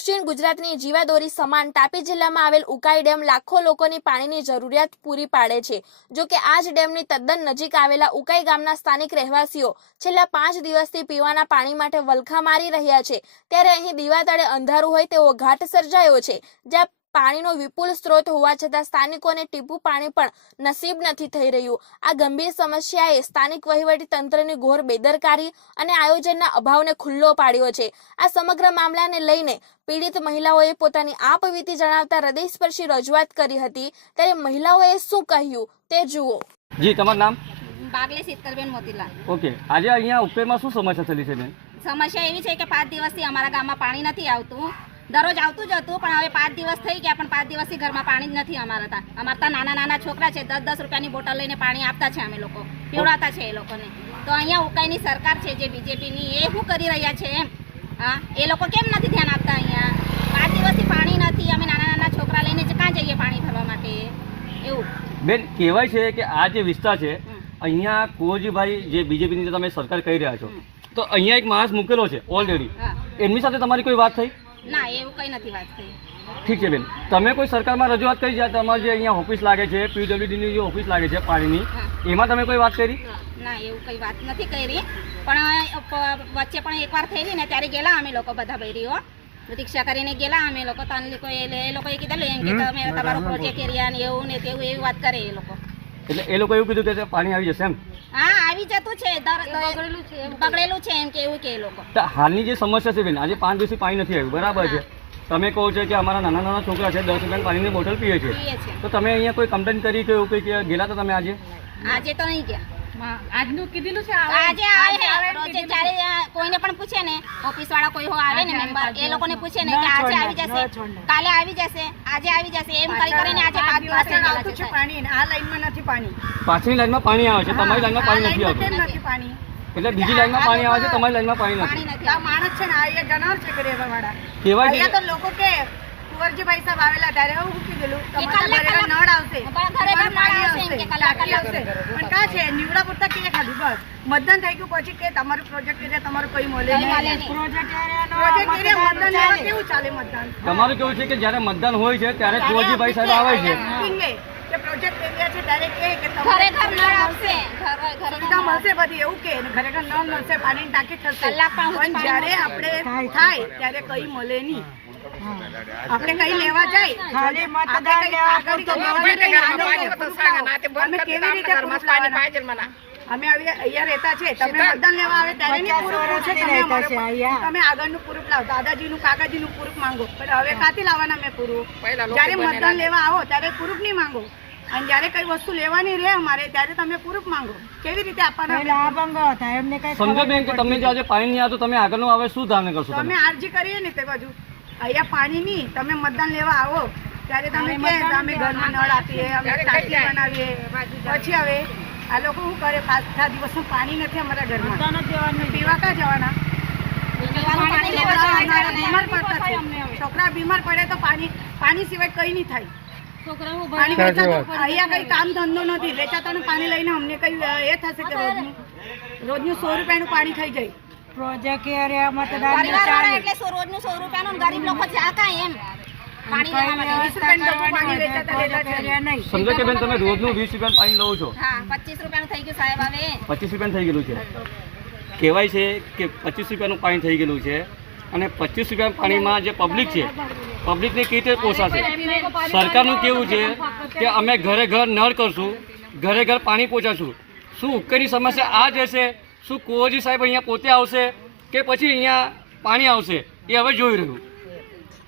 દક્ષિણ ગુજરાતની જીવાદોરી સમાન તાપી જિલ્લામાં આવેલ ઉકાઈ ડેમ લાખો લોકોની પાણીની જરૂરિયાત પૂરી પાડે છે. જો કે આ જ ડેમની તદ્દન નજીક આવેલા ઉકાઈ ગામના સ્થાનિક રહેવાસીઓ છેલ્લા પાંચ દિવસથી પીવાના પાણી માટે વલખા મારી રહ્યા છે. ત્યારે અહીં દીવા તળે અંધારું હોય તેવો ઘાટ સર્જાયો છે, જ્યાં પાણીનો વિપુલ સ્ત્રોત હોવા છતાં સ્થાનિકોને ટીપું પાણી પણ નસીબ નથી થઈ રહ્યું. આ ગંભીર સમસ્યાએ સ્થાનિક વહીવટી તંત્રની ઘોર બેદરકારી અને આયોજનના અભાવને ખુલ્લો પાડ્યો છે. આ સમગ્ર મામલાને લઈને પીડિત મહિલાઓએ પોતાની આપવીતી જણાવતા હૃદયસ્પર્શી રજૂઆત કરી હતી. ત્યારે મહિલાઓએ શું કહ્યું તે જુઓ. જી તમારું નામ? બાગલે શીતલબેન મોતીલાલ. ઓકે આજે અહીંયા ઉપેરમાં શું સમસ્યા થયેલી છે બેન? સમસ્યા એવી છે કે પાંચ દિવસથી અમારા ગામમાં પાણી નથી આવતું. દરરોજ આવતું જ હતું પણ હવે પાંચ દિવસ થઈ ગયા પણ પાંચ દિવસથી ઘરમાં પાણી જ નથી અમારા તા અમારા તા નાના નાના છોકરા છે દસ દસ રૂપિયાની બોટલ લઈને પાણી આપતા છે અમે લોકો. પીવડાતા છે એ લોકોને. તો અહીંયા ઉકાઈની સરકાર છે જે બીજેપીની એ શું કરી રહ્યા છે એમ? હા એ લોકો કેમ નથી ધ્યાન આપતા અહીંયા? પાંચ દિવસથી પાણી નથી અમે નાના નાના છોકરા લઈને ક્યાં જઈએ પાણી ભરવા માટે? એવું. બેન કહેવાય છે કે આ જે વિસ્તાર છે. અહીંયા કોજીભાઈ જે બીજેપીની તમે સરકાર કહી રહ્યા છો તો અહીંયા એક માણસ મૂકેલો છે ઓલરેડી એમની સાથે તમારી કોઈ વાત થઈ? ના એવું કંઈ નથી વાત થઈ. ઠીક છે બેન. તમે કોઈ સરકારમાં રજૂઆત કરી જ્યાં તમારી જે અહીંયા ઓફિસ લાગે છે પીડબ્લ્યુડીની જે ઓફિસ લાગે છે પાણીની એમાં તમે કોઈ વાત કરી? ના એવું કંઈ વાત નથી કરી. પણ વચ્ચે પણ એકવાર થયેલી ને ત્યારે ગયેલા અમે લોકો બધા બૈરીઓ પ્રતિક્ષા કરીને ગયેલા અમે લોકો. તો લોકો એ લોકોએ કીધેલું એમ કે તમે તમારો પ્રોજેક્ટ એરિયા ને એવું ને તેવું એવી વાત કરે એ લોકો. એટલે એ લોકો એવું કીધું કે પાણી આવી જશે એમ? હા આવી જતું છે દર- બગડેલું છે બગડેલું છે એમ કે કે એ લોકો. તો હાલની જે સમસ્યા છે બેન આજે પાંચ દિવસથી પાણી નથી આવ્યું બરાબર છે? તમે કહો છો કે અમારા નાના નાના છોકરા છે દસ રૂપિયાની પાણીની બોટલ પીએ છે. છે તો તમે અહીંયા કોઈ કમ્પ્લેન કરી કે એવું કંઈ કે ગયેલા તો તમે આજે? આજે તો નહીં ગયા. આજનું કીધેલું છે આજે આવે રોજે જ્યારે કોઈને પણ પૂછે ને ઓફિસ વાળા કોઈ હો આવે ને મેમ્બર એ લોકોને પૂછે ને કે આજે આવી જશે. કાલે આવી જશે આજે આવી જશે એમ કરી કરીને આજે પાંચ દિવસ આવતું છે. પાણી આ લાઈનમાં નથી પાણી. પાછળની લાઈનમાં પાણી આવે છે તમારી લાઈનમાં પાણી નથી આવતું. નથી પાણી? એટલે બીજી લાઈનમાં પાણી આવે છે તમારી લાઈનમાં પાણી નથી. પાણી નથી આ માણસ છે ને આ એ જનાવર છે કે રેવા વાળા કહેવાય છે તો લોકો કે કુંવરજીભાઈ સાહેબ આવેલા ત્યારે એવું મૂકી એ તમારા ઘરે નળ આવશે. ઘરે ઘરે નળ આવશે કે કલાક ટાંકી આવશે. પણ કા છે? નીવડા પૂરતા કે ખાધું? બસ. મતદાન થઈ ગયું પછી કે તમારું પ્રોજેક્ટ એરિયા તમારું કઈ મળે. પ્રોજેક્ટ એરિયા મતદાન કેવું ચાલે મતદાન? તમારું કેવું છે કે જ્યારે મતદાન હોય છે ત્યારે કુંવરજીભાઈ સાહેબ આવે છે. કે પ્રોજેક્ટ એરિયા છે ત્યારે કહે કે ઘરે ઘર નળ આવશે. ઘરે ઘરે સુવિધા મળશે બધી એવું કે. ઘરે ખરેખર નળ મળશે પાણીની ટાંકી થશે. પણ જ્યારે આપણે થાય ત્યારે કઈ મળે નહીં. આપણે કઈ લેવા જાય? ખાલી મતદાન લેવા આગળ તો લેવા જાય, આગળ તો proof લાવો. અમે કેવી રીતે proof લાવવાના? અમે અહીંયા રહેતા છે તમે મતદાન લેવા આવે ત્યારે નહીં પૂરું છે તમે અમારું. તમે આગળનું પૂરું લાવો. દાદાજીનું કાકાજીનું પૂરું માંગો. પણ હવે કાથી લાવવાના મેં પૂરું? જ્યારે મતદાન લેવા આવો ત્યારે પૂરું નહીં માંગો. અને જ્યારે કઈ વસ્તુ લેવાની રહે અમારે ત્યારે તમે પૂરું માંગો. કેવી રીતે આપવાના સંજય બેન કે તમને જે આજે પાણી નહીં આવતું તમે આગળનું આવે શું ધારણ કરશો અમે તમે અરજી કરીએ ને તે બાજુ. અહીંયા પાણી નહીં તમે મતદાન લેવા આવો. ત્યારે તમે કે અમે ઘરમાં નળ આપીએ અમે ટાંકી બનાવીએ. પછી હવે આ લોકો શું કરે? પાંચ છ દિવસનું પાણી નથી અમારા ઘરમાં. પીવા ક્યાં જવાના? છોકરા બીમાર પડતા છોકરા બીમાર પડે તો પાણી પાણી સિવાય કઈ નહીં થાય. પાણી અહીંયા કઈ કામ ધંધો નથી. વેચાતાનું પાણી લઈને અમને કઈ એ થશે કે રોજનું રોજનું સો રૂપિયાનું પાણી થઈ જાય. પરિવારવાળા એટલે સો રોજનું સો રૂપિયાનું ને ગરીબ લોકો જા એમ. પાણી લેવા માટે વીસ રૂપિયાનું પાણી વેચાતા લેતા છે. સમજો કે બેન તમે રોજનું વીસ રૂપિયાનું પાણી લો છો? હા પચીસ રૂપિયાનું થઈ ગયું સાહેબ હવે. પચીસ રૂપિયા થઈ ગયેલું છે. કહેવાય છે કે પચીસ રૂપિયાનું પાણી થઈ ગયેલું છે અને પચીસ રૂપિયા પાણીમાં જે પબ્લિક છે પબ્લિકને કેવી રીતે પોસાશે? સરકારનું કેવું છે કે અમે ઘરે ઘર નળ કરશું ઘરે ઘર પાણી પહોંચાડશું શું ઉકેલની સમસ્યા આ જ હશે શું કુંવરજી સાહેબ અહીંયા પોતે આવશે કે પછી અહીંયા પાણી આવશે? એ હવે જોઈ રહ્યું.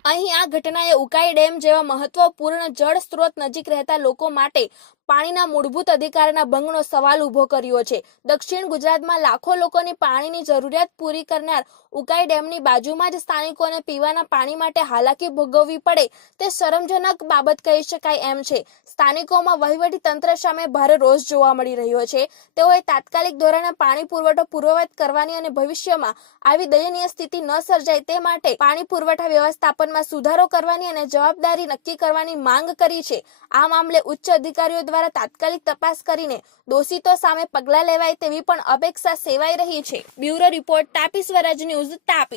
અહીં આ ઘટનાએ ઉકાઈ ડેમ જેવા મહત્વપૂર્ણ જળ સ્ત્રોત નજીક રહેતા લોકો માટે પાણીના મૂળભૂત અધિકારના ભંગનો સવાલ ઊભો કર્યો છે. દક્ષિણ ગુજરાતમાં લાખો લોકોની પાણીની જરૂરિયાત પૂરી કરનાર ઉકાઈ ડેમની બાજુમાં જ સ્થાનિકોને પીવાના પાણી માટે હાલાકી ભોગવવી પડે તે શરમજનક બાબત કહી શકાય એમ છે. સ્થાનિકોમાં વહીવટી તંત્ર સામે ભારે રોષ જોવા મળી રહ્યો છે. તેઓએ તાત્કાલિક ધોરણે પાણી પુરવઠો પૂર્વવત કરવાની અને ભવિષ્યમાં આવી દયનીય સ્થિતિ ન સર્જાય તે માટે પાણી પુરવઠા વ્યવસ્થાપનમાં સુધારો કરવાની અને જવાબદારી નક્કી કરવાની માંગ કરી છે. આ મામલે ઉચ્ચ અધિકારીઓ દ્વારા તાત્કાલિક તપાસ કરીને દોષિતો સામે પગલાં લેવાય તેવી પણ અપેક્ષા સેવાઈ રહી છે. Bureau report, Tapi Swaraj news, Tapi.